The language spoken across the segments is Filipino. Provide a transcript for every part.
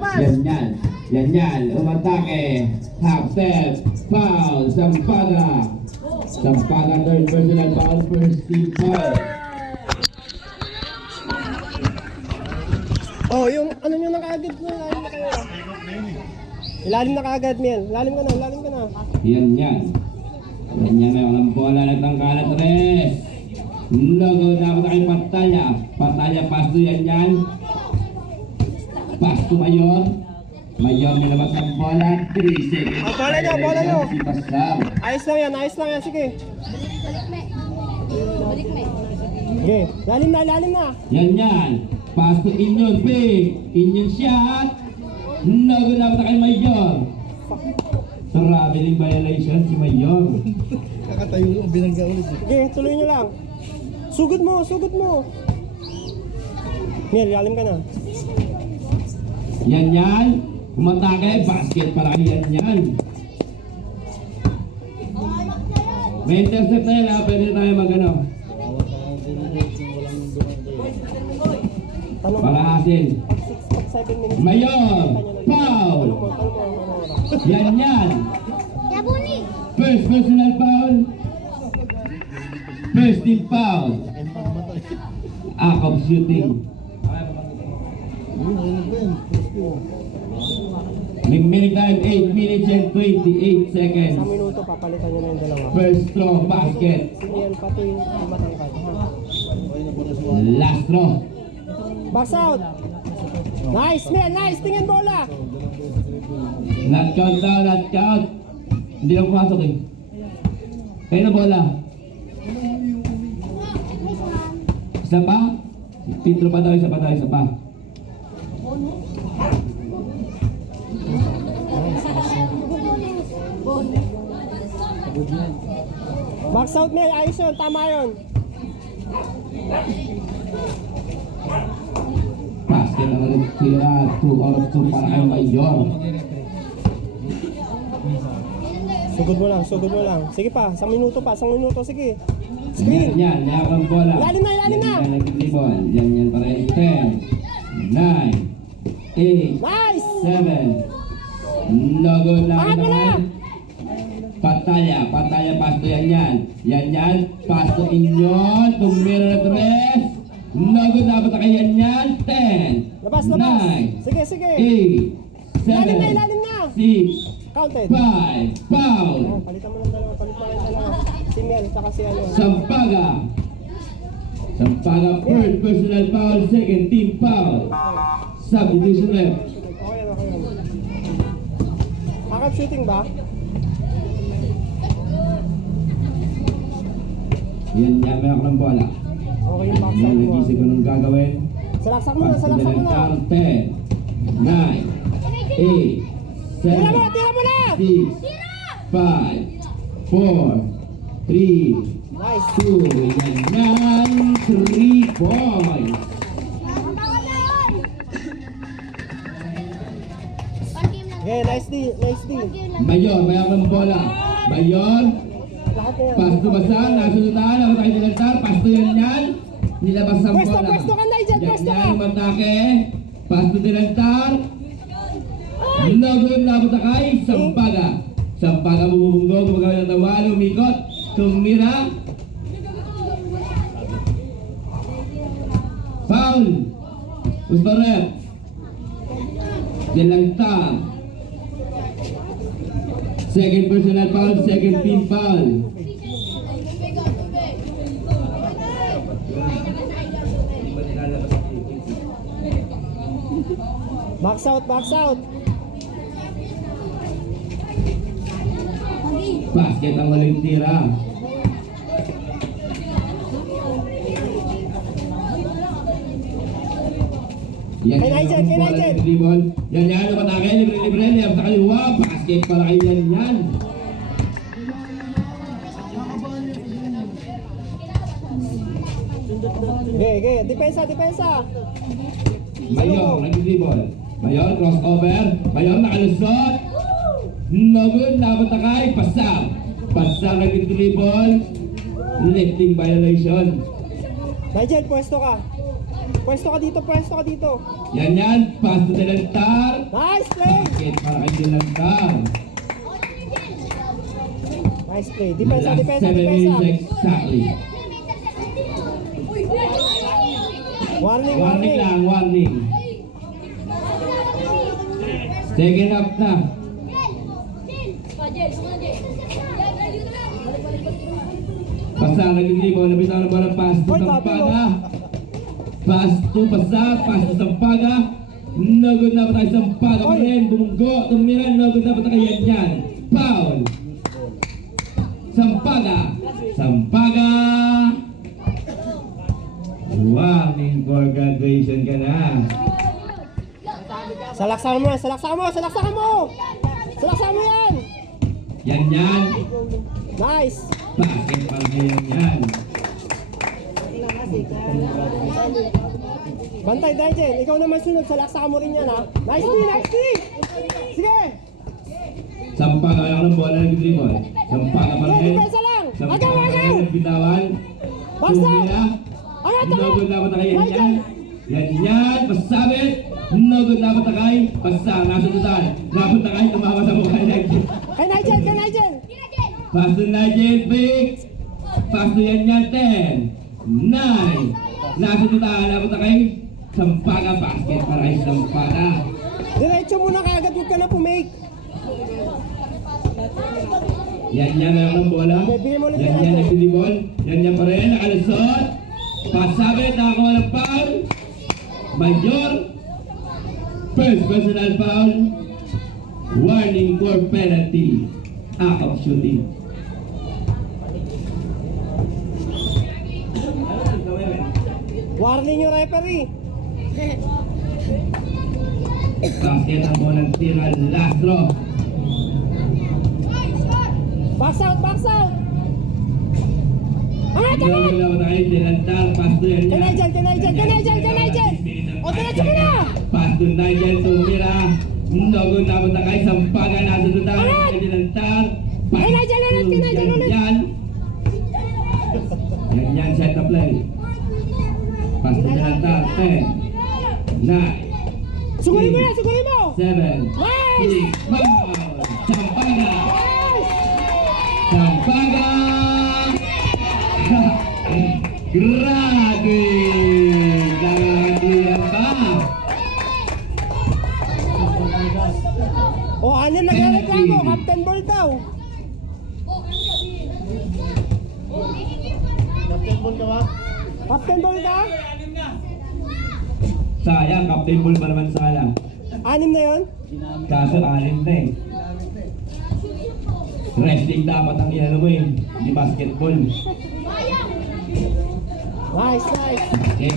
Yan yan. Yan yan. Umatake. Half step. Foul. Sampaga. Sampaga third personal foul. First team foul. Oh, yung ano nyo na kaagad na ilalim na kayo. Ilalim na kaagad, Miel. Ilalim ka na, ilalim ka na. Yan yan. Yan yan. May walang bola. Nagtangkalat res. Logo dapat tayo Patalya. Patalya pasto yan yan. Pasto Mayor. Mayor may labas ng bola. 3 seconds. Oh, bola nyo, bola nyo. Si Pascal. Ayos lang yan, ayos lang yan. Sige. Okay, lalim na, lalim na. Yan yan. Pasto Inyon. Big. Inyon shot. Logo dapat tayo Mayor. Traveling violation si Mayor. Kakatayo lang, binangga ulit. Okay, tuloy nyo lang. Sugod mo, sugod mo. Miel, lalim ka na. Yan yan. Kumatake. Basket para kay yan yan. May intercept na yan ha. Pwede tayo mag-ano. Tanong Para asin. pag 7 minutes. Mayor. Foul. Yan yan. First personal foul. First team foul. Act of shooting. May minute time 8 minutes and 28 seconds. Isang minuto, papalitan nyo na yung dalawa. First throw basket. Si Miel, pati yung matangkad. Last throw. Box out. Nice, Miel, nice. Tingin bola. Not count down, not count. Hindi lang pumasok eh. Kayo na bola. Isa pa? Titro pa daw, isa pa daw, isa pa. Box out, Miel. Ayos yun, tama yun. Basket ang ulit tira. 2 out of 2 para kay Mayor. Sugod mo lang, sugod mo lang. Sige pa, isang minuto pa, isang minuto, sige. Yan, Screen. yan. Mayroon ang bola. Ilalim na, ilalim na. Yan, yan, nag-dribble. Yan, yan para kay 10, 9, 8, Nice! 7. Logo lang Ah, wala. naman. Patalya, patalya, pasto yan yan. Yan yan, pasto inyon. Tumira na 3. Logo dapat kay yan yan. 10, Labas, labas. 9, Sige, sige. 8, 7, Ilalim na. 6, Counted. 5, foul. Ayan, palitan mo ng dalawa, palitan mo ng dalawa. Si Miel, saka si ano. Sampaga. Sampaga, first personal foul, second team foul. Substitution ref. Okay, okay. Backup shooting ba? Yan, yan, may ako ng bola. Okay yung box Yan, out mo. nag-isip ko nung gagawin. Salaksak mo na, salaksak mo na. 10, 9, 8, 7, Tira mo, tira mo na! 6, 5, 4, 3, Nice. 2, yan yan, 3 points. Okay, nice D, nice D. Mayor, may ako ng bola. Mayor, Lahat na yan. pasto basa, nasusutaan, ako tayo nilantar, pasto yan yan. Nilabas ang Pwesto, bola. pwesto ka, Nigel, Yan pwesto ka. yan, umatake. Pasto nilantar. Logo na butakay, Sampaga. Sampaga bumubunggo, gumagawin ng tawal, umikot, tumira. Foul. Gusto rep. Dilantang. Second personal foul, second team foul. Box out, box out. Basket ang walang tira. Yan, Kay Nigel, kay Nigel. Yan, yan, lumatake, libre-libre, libre sa kaliwa, basket para kay yan, yan. Okay, okay. Depensa, depensa. Mayor, nag-dribble. Mayor, crossover. Mayor, nakalusot. Nagod, nabatakay, pasang. Pasang nag-dribble. Lifting violation. Nigel, pwesto ka. Pwesto ka dito, pwesto ka dito. Yan yan, pass to Delantar. Dilantar. Nice play. Depensa, Last depensa, 7 minutes depensa. exactly. Warning, Warning warning. lang, warning. Second up na. Pasa, nag-dribble, nabitaw na bola, pass to Hoy, Sampaga. Pass to Pasa, pass to Sampaga. Nagod na pa tayo Sampaga pa rin, bumunggo, tumira, nagod na pa tayo yan. Foul. Sampaga. Sampaga. Warning for graduation ka na. Salaksakan mo yan, salaksakan mo, salaksakan mo! Salaksakan mo yan! Yan. Nice! Bakit pa ngayon yan? Bantay, Dajen. Ikaw naman sunod, salaksakan mo rin yan, ha? Nice D, nice D! Sige! Sampaga lang ng bola ng dribble. Sampaga pa Sige, rin. depensa lang! Sampaga Agaw, pa agaw! rin ng bitawan. Basta! Tumira. Angat, Nagod na pa tayo Nigel! yan. Yan, pasabit. Nagod na pa tayo. Pasa, nasunutan. Napot tayo, tumawa sa mukha niya. Kay Nigel, kay Nigel! Pass to Nigel, big. Pass to yan, 10. 9. Nasunutan, napot tayo. Sampaga, basket para ay Sampaga. Diretso muna kaagad, huwag ka na pumake. Yan na ng bola. Bigyan mo ulit Yan yan. nagdidibol. Yan pa rin, nakalusot. Pasabit, nakakuha ng foul. Major. First personal foul. Warning for penalty. Act of shooting. Warning yung referee. Basket ang bola ng tira. Last draw. Box out, box out! Angat, angat! Nagulaw tayo. Dilantar. Pass to yan. Kay Nigel, kay Nigel, kay Nigel, kay Nigel! O, diretso mo na! Pass to Nigel. Tumira. Nagod na punta kay Sampaga. Nasunutan. Angat! Dilantar. Kay Nigel ulit, kay Nigel ulit! Yan, set the play. Pass to Dilantar. 10. 9. Sugulin mo na, sugulin mo! 7. Nice! 6. Foul. Sampaga. Nice! Sampaga. Grabe. Nakakatuyan ba? O, anim nagreklamo, Captain Ball daw. Captain Ball ka ba? Captain Ball ka? Sayang, Captain Bull pa naman sana. Anim na yon? Kaso alim na eh. Wrestling dapat ang yan mo eh. Hindi basketball. Nice, nice. Okay?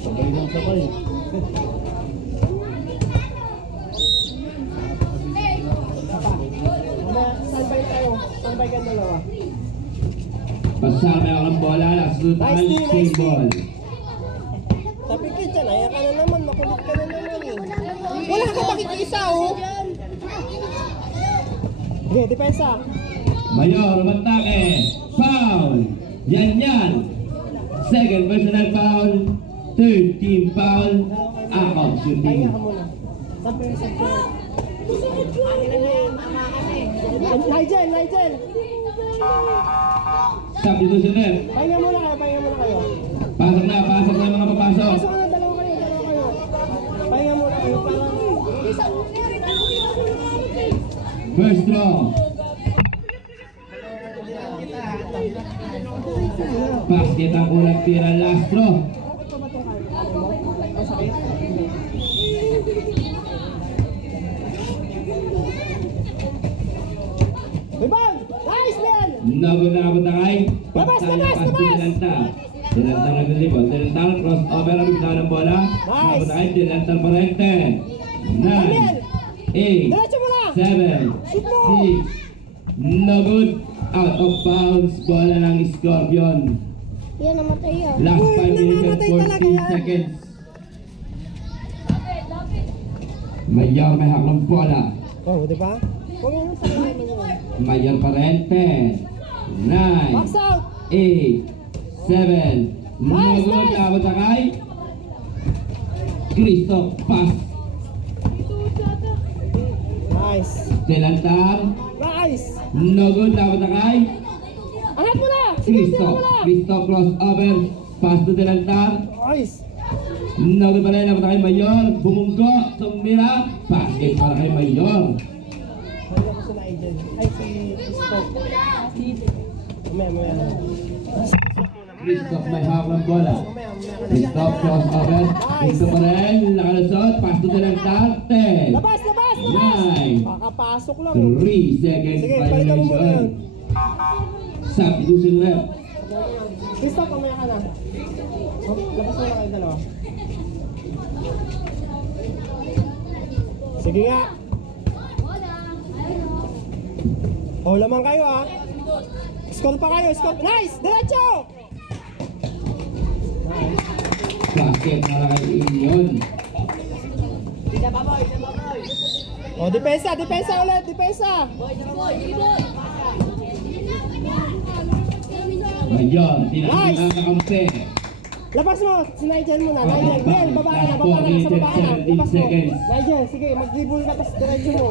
Sabay lang sabay. Standby tayo. Standby ka dalawa. Pasama ako ng bola. Nasunutan. Nice team, nice Same team. ball. Tapikit yan, ayan ka na naman, makulit ka na naman eh. Wala ka makikisa oh! Sige, depensa. Mayor, matake. Foul. Yan. Second personal foul. Third team foul. Act of shooting. Pahinga ka muna. Sabi sa Nigel, Nigel! Substitutioner. Pahinga muna kayo. Pasok na yung mga papasok. Pasok na, dalawa kayo. Pahinga muna kayo para... First draw. Basket ang unang tira, last draw. Rebound! Nice, man! Nagod na kay. Labas! Dilanta nag-dribble. Dilanta crossover ang bigla ng bola. Nagod na kay. Dilanta pa rin. 10. 9. 8. Diretso mo na! 7. 6. Nagod. Out of bounds. Bola ng Scorpion. Yan, namatay yan. Last Uy, 5 minutes and namamatay talaga 14 yan. seconds. Mayor may hak ng bola. Oh, di ba? Huwag mo sa naman yun. Mayor pa rin. 10. 9. Box out! 8. 7. Nice, Nagod nice. na ba kay? Christoph pass. Delantar. Nice! No good. Dapat na kay Angat mo na! Sige, Cristo. tira mo na! Cristo crossover. Pass to Delantar. Nice! No good pa rin. Dapat na kay Mayor. Bumunggo. Tumira. Basket para kay Mayor. Wala ko si Nigel. Ay, si Stoke. Mamaya. Cristo may hawak ng bola. Mamaya. Cristo crossover. Cristo pa rin. Nakalusot. Pass to Delantar. 10. Labas! 9. Kakapasok lang. 3 seconds Sige, palitan mo muna violation. yun. Substitution rep. Christoph, mamaya ka na. Oh, labas mo na kayo dalawa. Sige nga. Oh, lamang kayo ah. Score pa kayo, score. Nice! Diretso! Nice. Basket para kay Inyon. Oh, depensa ulit, depensa. Mayor, tinakot Nice. ang kakampi. Labas mo, si Nigel muna. Nigel, baba ka na sa baba ka na. Labas mo. Nigel, sige, mag-dribble ka, tapos diretso mo.